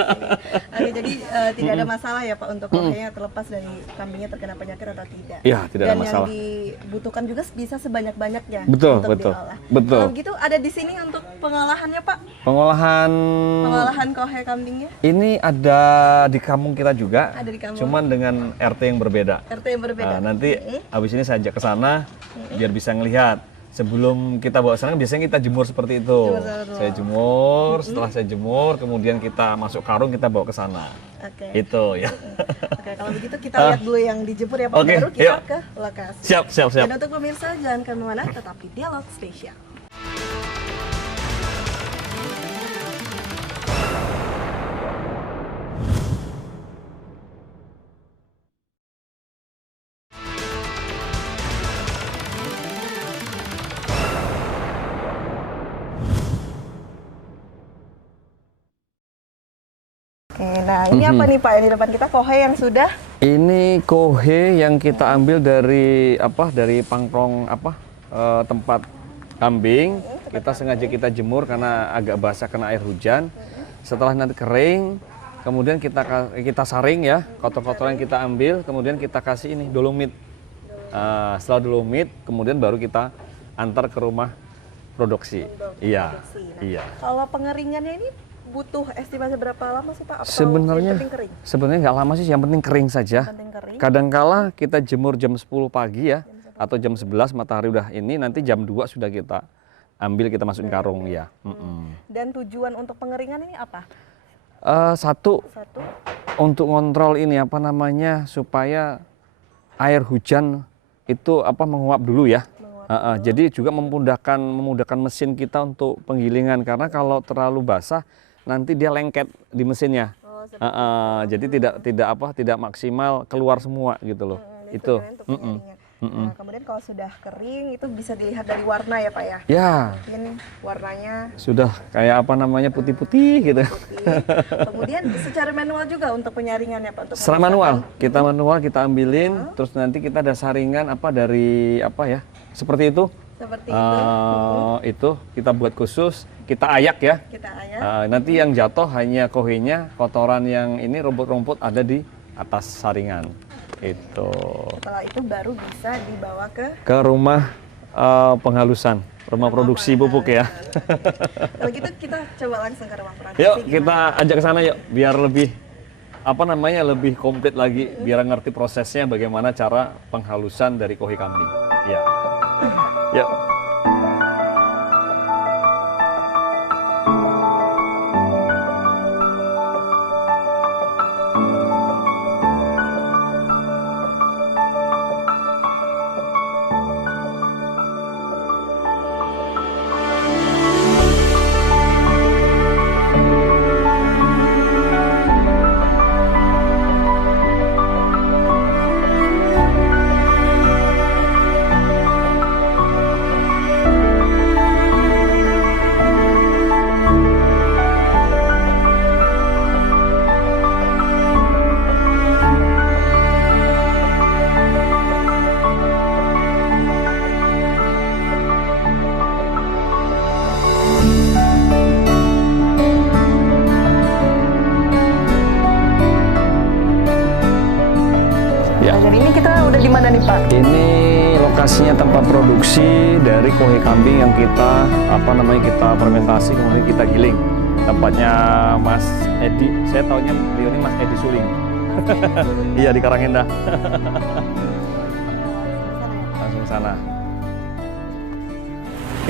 Oke, jadi tidak ada masalah ya Pak untuk kohenya terlepas dari kambingnya terkena penyakit atau tidak. Iya, tidak ada masalah. Dan yang dibutuhkan juga bisa sebanyak-banyaknya. Betul, untuk betul. diolah. Betul. Kalau gitu ada di sini untuk pengolahannya Pak? Pengolahan Kohe kambingnya? ini ada di kampung kita juga. Ada di kampung. Cuman dengan RT yang berbeda. RT yang berbeda. Nah, nanti habis ini saya ajak ke sana biar bisa ngelihat. Sebelum kita bawa sana biasanya kita jemur seperti itu. Saya jemur, setelah saya jemur kemudian kita masuk karung, kita bawa ke sana. Oke. Itu ya. Oke, kalau begitu kita lihat dulu yang dijemur ya Pak, Oke, baru kita yuk. ke lokasi. Siap. Dan untuk pemirsa jangan kemana-mana, tetapi dialog spesial. Oke, nah ini apa nih Pak yang di depan kita? Kohe yang sudah Ini kohe yang kita ambil dari pangkrong tempat kambing. Kita sengaja kita jemur karena agak basah kena air hujan. Setelah nanti kering, kemudian kita saring ya, kotor-kotoran kita ambil, kemudian kita kasih ini dolomit. Setelah dolomit, kemudian baru kita antar ke rumah produksi. Iya. Iya. Kalau pengeringannya ini butuh estimasi berapa lama sih Pak? Atau Sebenarnya yang penting kering? sebenarnya nggak lama sih, yang penting kering saja. Penting kering. Kadangkala kita jemur jam 10 pagi ya, atau jam 11 matahari udah ini, nanti jam 2 sudah kita ambil, kita masukin karung ya. Dan tujuan untuk pengeringan ini apa? Satu, untuk ngontrol ini supaya air hujan itu menguap dulu ya. Jadi juga memudahkan mesin kita untuk penggilingan, karena kalau terlalu basah nanti dia lengket di mesinnya. Jadi tidak maksimal keluar semua gitu loh. Itu. Nah, kemudian kalau sudah kering itu bisa dilihat dari warna ya Pak ya? Ya. Mungkin warnanya Sudah kayak putih-putih gitu. putih. Kemudian secara manual juga untuk penyaringannya Pak? Secara manual, kita ambilin, terus nanti kita ada saringan seperti itu. Seperti itu kita buat khusus, kita ayak ya. kita ayak. Nanti yang jatuh hanya kohenya, kotoran yang ini rumput-rumput ada di atas saringan. Itu. Setelah itu baru bisa dibawa ke Rumah penghalusan, rumah produksi pupuk ya. Kalau gitu kita coba langsung ke rumah produksi. Yuk kita ajak ke sana yuk, biar lebih lebih komplit lagi, biar ngerti prosesnya bagaimana cara penghalusan dari kohe kambing. Ya. Yuk. Ya. Nah, ini kita udah di mana nih Pak? Ini lokasinya tempat produksi dari kohe kambing yang kita kita fermentasi kemudian kita giling. Tempatnya Mas Edi. Saya taunya beliau ini Mas Edi Suling. Iya di Karangindah. Langsung sana.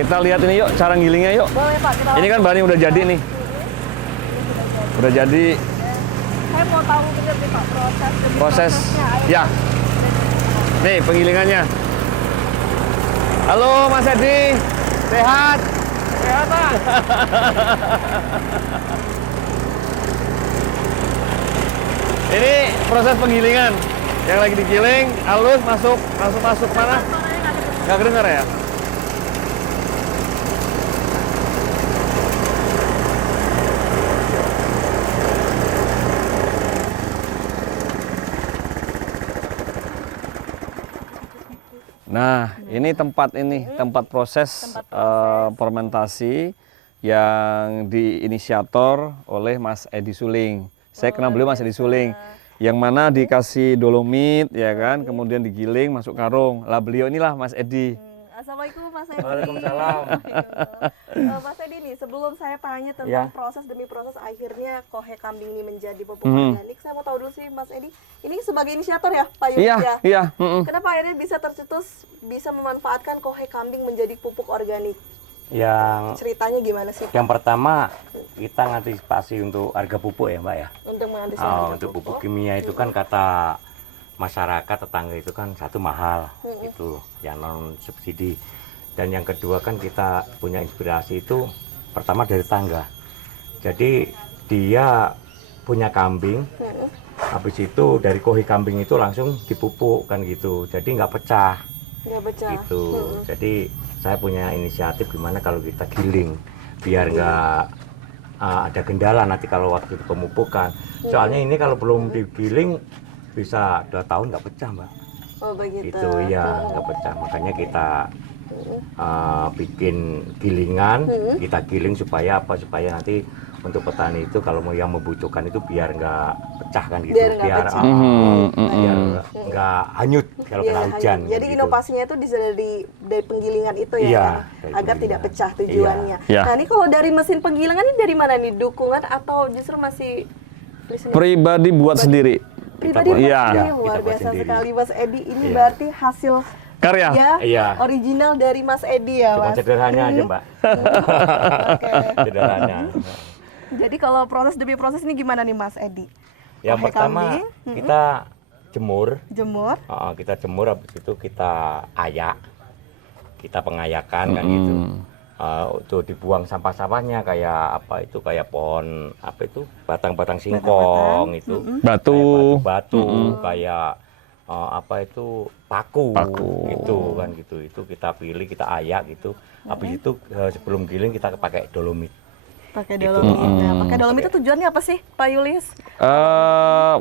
Kita lihat ini yuk cara gilingnya yuk. Boleh Pak, kita Ini kan bahannya udah jadi nih. Udah jadi. Saya mau tahu bener nih Pak proses demi Proses. prosesnya. Ayo. Ya. Nih penggilingannya. Halo Mas Edi. Sehat? Sehat Pak. Ini proses penggilingan. Yang lagi digiling, halus masuk mana? Nggak kedengar ya? Nah, ini tempat proses fermentasi yang diinisiator oleh Mas Edi Suling. Saya kenal beliau Mas Edi Suling, yang mana dikasih dolomit, ya kan, kemudian digiling masuk karung. Lah beliau inilah Mas Edi. Assalamualaikum Mas Edi. Waalaikumsalam. Mas Edi nih, sebelum saya tanya tentang Ya. proses demi proses akhirnya kohe kambing ini menjadi pupuk organik, saya mau tahu dulu sih Mas Edi, ini sebagai inisiator ya Pak Yunis ya? Iya. Kenapa akhirnya bisa tercetus bisa memanfaatkan kohe kambing menjadi pupuk organik? Ceritanya gimana sih? Yang pertama kita ngantisipasi untuk harga pupuk ya Mbak ya. Untuk mengantisipasi Untuk pupuk kimia itu kan kata masyarakat tetangga itu kan satu mahal itu yang non subsidi, dan yang kedua kan kita punya inspirasi itu pertama dari tetangga. Jadi dia punya kambing, habis itu dari kohi kambing itu langsung dipupuk kan gitu, jadi nggak pecah. Nggak pecah. Gitu. Jadi saya punya inisiatif gimana kalau kita giling biar nggak ada kendala nanti kalau waktu itu pemupukan. Soalnya ini kalau belum digiling bisa 2 tahun nggak pecah Mbak. Oh begitu. Itu ya nggak pecah. Makanya kita bikin gilingan, kita giling supaya apa? Supaya nanti untuk petani itu kalau mau yang membutuhkan itu biar nggak pecah kan gitu, Biar nggak pecah. biar nggak hanyut kalau kena hujan. Jadi gitu. inovasinya itu dari penggilingan itu ya, Iya, kan? dari Agar tidak penggilingan. pecah tujuannya. Iya. Nah ini kalau dari mesin penggilingan ini dari mana nih, dukungan atau justru masih Pribadi buat sendiri. pribadi? Iya. Ini Iya, luar kita buat biasa sendiri. sekali Mas Edi. Ini Iya. berarti hasil Karya. Iya. original dari Mas Edi ya Cuma Mas. sederhana aja Mbak. Oke. Sederhana. Jadi kalau proses demi proses ini gimana nih Mas Edi? Yang Kohe pertama kambing, kita jemur. jemur. Kita jemur, habis itu kita ayak, kita pengayakan kan gitu. Untuk dibuang sampah-sampahnya kayak apa itu, kayak pohon apa itu, batang-batang singkong itu, Batu. kayak batu, kayak apa itu paku, gitu kan gitu. Itu kita pilih, kita ayak gitu. Habis itu sebelum giling kita pakai dolomit. Pakai dolomit. Nah, pakai dolomit itu tujuannya apa sih Pak Yulis?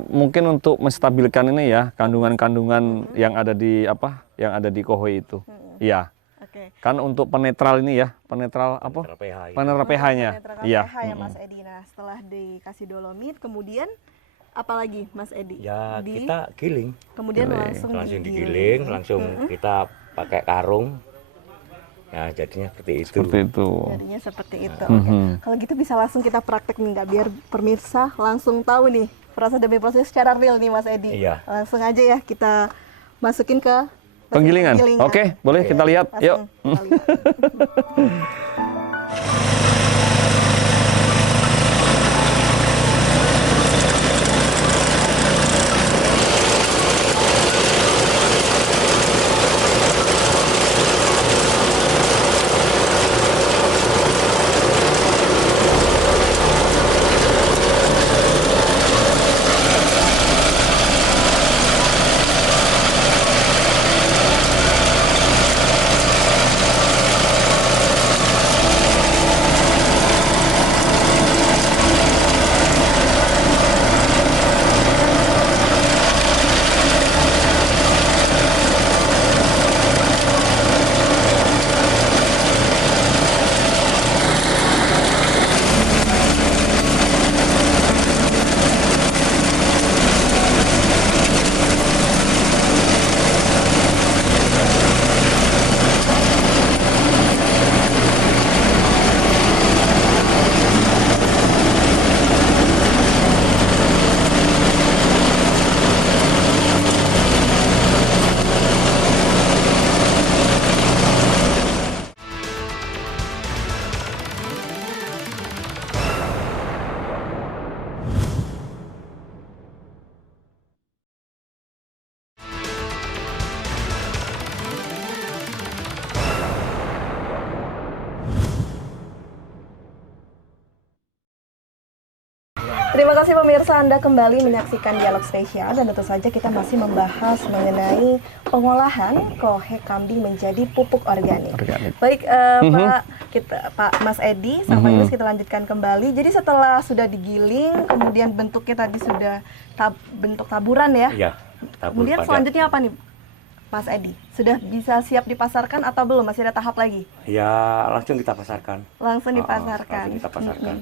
Mungkin untuk menstabilkan ini ya kandungan-kandungan yang ada di kohe itu. Iya. Oke. Kan untuk penetral ini ya, penetral apa? pH. Penetral pH-nya. Netral Iya. pH ya Mas Edi. Nah setelah dikasih dolomit, kemudian apa lagi Mas Edi? Ya kita giling. Kemudian langsung digiling, langsung kita pakai karung. Nah jadinya seperti itu. Seperti itu. Jadinya seperti itu. Oke. Kalau gitu bisa langsung kita praktek nih, nggak, biar pemirsa langsung tahu nih proses demi proses secara real nih Mas Edi. Iya. Langsung aja ya kita masukin ke mesin Penggilingan. Oke, boleh kita lihat. Yuk. Langsung kita lihat. Terima kasih pemirsa, Anda kembali menyaksikan Dialog Spesial dan tentu saja kita masih membahas mengenai pengolahan kohe kambing menjadi pupuk organik. Baik, Pak Mas Edi, sampai terus kita lanjutkan kembali. Jadi setelah sudah digiling, kemudian bentuknya tadi sudah bentuk taburan ya? Iya, tabur Kemudian padat. selanjutnya apa nih, Mas Edi? Sudah bisa siap dipasarkan atau belum? Masih ada tahap lagi? Ya, langsung kita pasarkan. Langsung dipasarkan. Langsung kita pasarkan.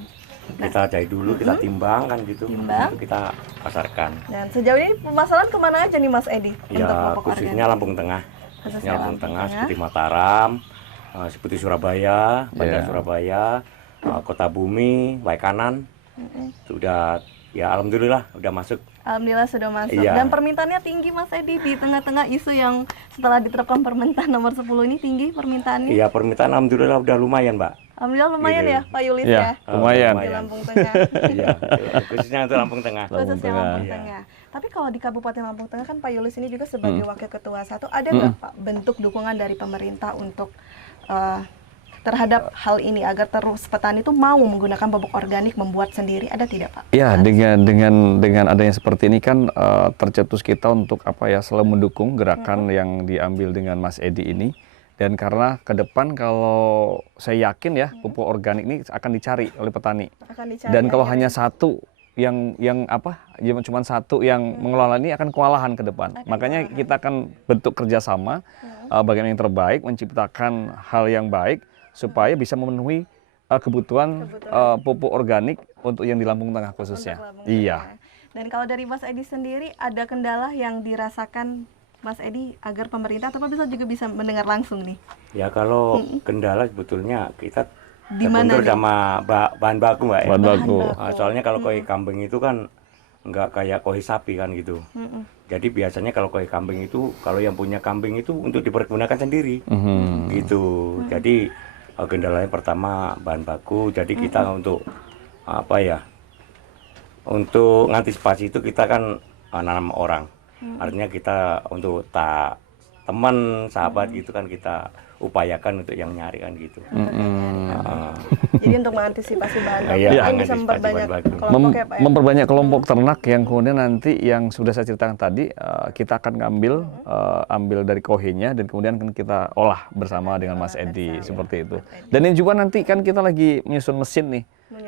Kita jahit dulu, kita timbang kan gitu. Timbang. Baru kita pasarkan. Dan sejauh ini pemasaran kemana aja nih Mas Edi? Untuk Ya, pupuk khususnya organik? Lampung Tengah. Khususnya Lampung Tengah seperti Mataram, seperti Surabaya, Bandar Surabaya, Kota Bumi, Waikanan. Sudah, ya alhamdulillah udah masuk. Alhamdulillah sudah masuk. Iya. Dan permintaannya tinggi Mas Edi di tengah-tengah isu yang setelah diterapkan permentan nomor 10 ini tinggi permintaannya. Iya, permintaan alhamdulillah udah lumayan, Mbak. Alhamdulillah lumayan Gitu. ya Pak Yulis Iya, ya. lumayan. Di Lampung Tengah. Iya, khususnya untuk Lampung Tengah. Khususnya Lampung Iya. Tengah. Tapi kalau di Kabupaten Lampung Tengah kan Pak Yulis ini juga sebagai Wakil Ketua 1, ada nggak Pak bentuk dukungan dari pemerintah untuk terhadap hal ini agar terus petani itu mau menggunakan pupuk organik membuat sendiri, ada tidak Pak? Ya, dengan adanya seperti ini kan tercetus kita untuk selalu mendukung gerakan yang diambil dengan Mas Edi ini. Dan karena ke depan kalau saya yakin ya pupuk organik ini akan dicari oleh petani. Akan dicari. Dan kalau hanya satu cuma satu yang mengelola ini akan kewalahan ke depan. Makanya kita akan bentuk kerjasama bagaimana yang terbaik, menciptakan hal yang baik supaya bisa memenuhi kebutuhan pupuk organik untuk yang di Lampung Tengah khususnya. Lampung Iya. Tengah. Dan kalau dari Mas Edi sendiri ada kendala yang dirasakan Mas Edi agar pemerintah atau bisa juga bisa mendengar langsung nih? Ya kalau kendala sebetulnya kita Di mana terbentur nih? sama bahan baku, Mbak. Ya. Bahan baku. Soalnya kalau koi kambing itu kan nggak kayak koi sapi kan gitu. Jadi biasanya kalau koi kambing itu, kalau yang punya kambing itu untuk dipergunakan sendiri, gitu. Jadi kendalanya pertama bahan baku. Jadi kita untuk untuk mengantisipasi itu kita kan nanam orang. Artinya kita untuk teman, sahabat gitu kan kita upayakan untuk yang nyari kan gitu. Jadi untuk mengantisipasi bahan baku, Iya, mungkin bisa mengantisipasi memperbanyak bahan baku. kelompok ya Pak ya? Memperbanyak kelompok ternak yang kemudian nanti yang sudah saya ceritakan tadi kita akan ambil dari kohenya dan kemudian kan kita olah bersama dengan Mas Edi seperti itu. Dan ini juga nanti kan kita lagi menyusun mesin nih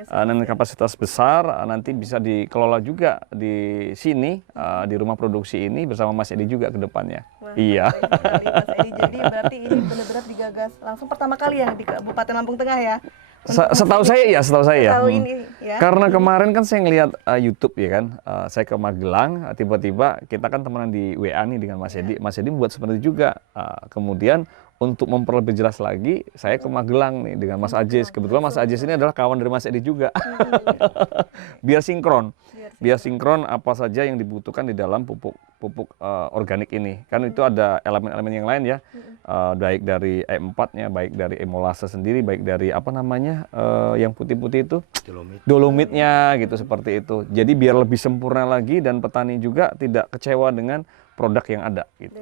dengan kapasitas besar, nanti bisa dikelola juga di sini di rumah produksi ini bersama Mas Edi juga ke depannya. Wah, Iya. menarik sekali, Mas Edi. Jadi berarti ini benar-benar digagas langsung pertama kali ya di Kabupaten Lampung Tengah ya? Setahu saya ya. Tahu ini ya? Karena kemarin kan saya ngelihat YouTube ya kan, saya ke Magelang, tiba-tiba kita kan temenan di WA nih dengan Mas Edi. Mas Edi membuat seperti itu juga. Kemudian untuk memperlebih jelas lagi, saya ke Magelang nih dengan Mas Ajis. Kebetulan Mas Ajis ini adalah kawan dari Mas Edi juga. Biar sinkron apa saja yang dibutuhkan di dalam pupuk organik ini. Kan itu ada elemen-elemen yang lain ya, baik dari E4-nya, baik dari emolase sendiri, baik dari yang putih-putih itu, dolomitnya gitu seperti itu. Jadi biar lebih sempurna lagi dan petani juga tidak kecewa dengan produk yang ada gitu.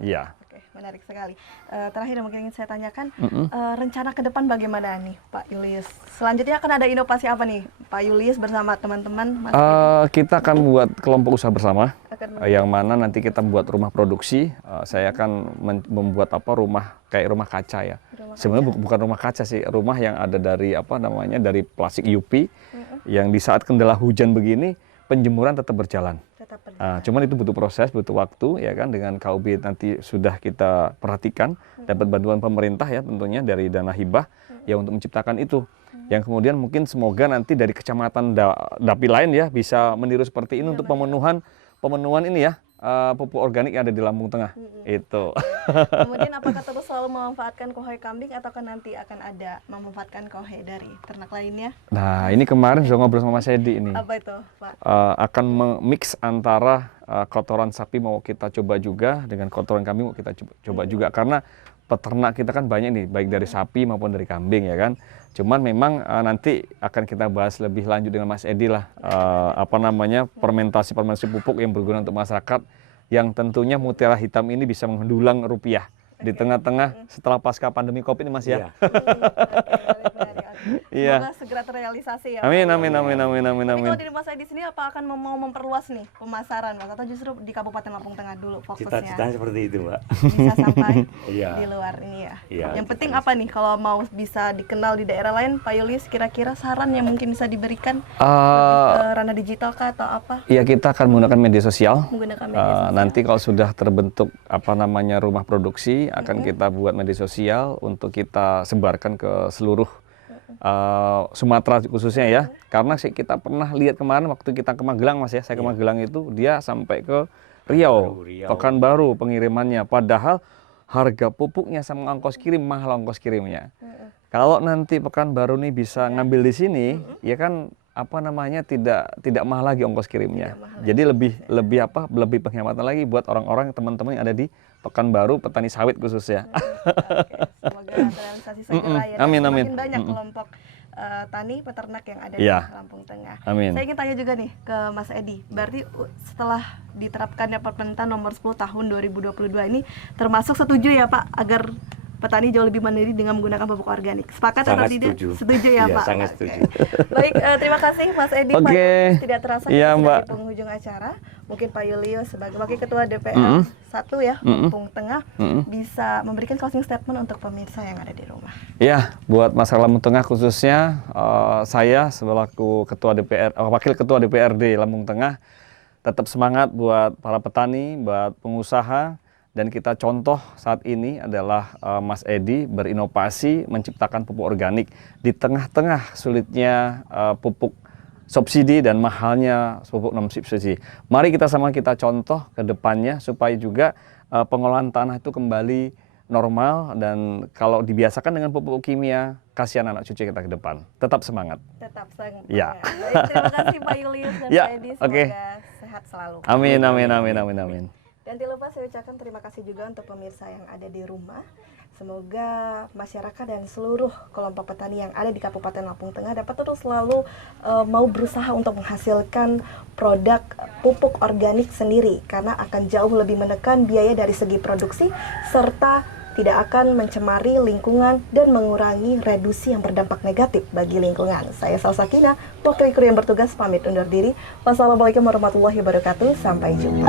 Iya. Oke, menarik sekali. Terakhir mungkin ingin saya tanyakan, rencana ke depan bagaimana nih Pak Yulius? Selanjutnya akan ada inovasi apa nih Pak Yulius bersama teman-teman? Mas Kita akan buat kelompok usaha bersama, Akan yang mana nanti kita buat rumah produksi. Saya akan membuat rumah kayak rumah kaca ya. Sebenarnya bukan rumah kaca sih, rumah yang ada dari dari plastik UV, yang di saat kendala hujan begini penjemuran tetap berjalan. Cuman itu butuh proses, butuh waktu ya kan. Dengan KUB nanti sudah kita perhatikan, dapat bantuan pemerintah ya tentunya dari dana hibah ya untuk menciptakan itu. Yang kemudian mungkin semoga nanti dari kecamatan Dapil lain ya bisa meniru seperti ini untuk pemenuhan ini ya pupuk organik yang ada di Lampung Tengah. Itu. Kemudian apakah terus selalu memanfaatkan kohoi kambing ataukah nanti akan ada memanfaatkan kohoi dari ternak lainnya? Nah, ini kemarin sudah ngobrol sama Mas Edi ini. Apa itu, Pak? Akan mix antara kotoran sapi mau kita coba juga dengan kotoran kambing mau kita coba juga, karena peternak kita kan banyak nih, baik dari sapi maupun dari kambing ya kan. Cuman memang nanti akan kita bahas lebih lanjut dengan Mas Edi lah, fermentasi pupuk yang berguna untuk masyarakat, yang tentunya mutiara hitam ini bisa mendulang rupiah di tengah-tengah setelah pasca pandemi Covid ini Mas ya. Iya. Semoga segera terrealisasi ya. Amin, amin, amin, amin, amin, Tapi amin. kalau di rumah saya di sini apa akan mau memperluas nih pemasaran Mas atau justru di Kabupaten Lampung Tengah dulu fokusnya? Cita-citanya seperti itu, Mbak. Bisa sampai Iya. di luar ini ya. Iya, Yang penting apa nih kalau mau bisa dikenal di daerah lain, Pak Julius kira-kira saran yang mungkin bisa diberikan ranah digital kah atau apa? Ya kita akan menggunakan media sosial. Menggunakan media sosial. Nanti kalau sudah terbentuk apa namanya rumah produksi, akan kita buat media sosial untuk kita sebarkan ke seluruh Sumatera khususnya ya. Karena kita pernah lihat kemarin waktu kita ke Magelang Mas ya, saya ke Magelang itu dia sampai ke Riau, Pekanbaru pengirimannya. Padahal harga pupuknya sama ongkos kirim mahal ongkos kirimnya. Kalau nanti Pekanbaru nih bisa ngambil di sini, ya kan apa namanya tidak mahal lagi ongkos kirimnya. Jadi lebih penghematan lagi buat orang-orang teman-teman yang ada di Pekanbaru, petani sawit khususnya. Semoga terrealisasi segera ya. Amin, amin. Semakin banyak kelompok tani peternak yang ada di Lampung Tengah. Amin. Saya ingin tanya juga nih ke Mas Edi. Berarti setelah diterapkannya Permentan nomor 10 tahun 2022 ini termasuk setuju ya Pak agar petani jauh lebih mandiri dengan menggunakan pupuk organik. Sepakat atau tidak? Setuju ya, Pak? Sangat setuju. Baik, terima kasih Mas Edi. Pak Julius, tidak terasa kita sudah di penghujung acara. Mungkin Pak Julius sebagai Wakil Ketua DPR 1 ya, Lampung Tengah, bisa memberikan closing statement untuk pemirsa yang ada di rumah. Ya, buat masyarakat Lampung Tengah khususnya, saya selaku Wakil Ketua DPRD Lampung Tengah, tetap semangat buat para petani, buat pengusaha. Dan kita contoh saat ini adalah Mas Edi berinovasi menciptakan pupuk organik di tengah-tengah sulitnya pupuk subsidi dan mahalnya pupuk non subsidi. Mari kita contoh ke depannya supaya juga pengolahan tanah itu kembali normal, dan kalau dibiasakan dengan pupuk kimia, kasihan anak cucu kita ke depan. Tetap semangat. Tetap semangat. Ya. Baik, terima kasih Pak Julius dan Pak Edi. Semoga sehat selalu. Amin, amin, amin, amin, amin. Dan tidak lupa saya ucapkan terima kasih juga untuk pemirsa yang ada di rumah. Semoga masyarakat dan seluruh kelompok petani yang ada di Kabupaten Lampung Tengah dapat terus selalu mau berusaha untuk menghasilkan produk pupuk organik sendiri, karena akan jauh lebih menekan biaya dari segi produksi serta tidak akan mencemari lingkungan dan mengurangi reduksi yang berdampak negatif bagi lingkungan. Saya Salsakina, wakil kru yang bertugas pamit undur diri. Wassalamualaikum warahmatullahi wabarakatuh. Sampai jumpa.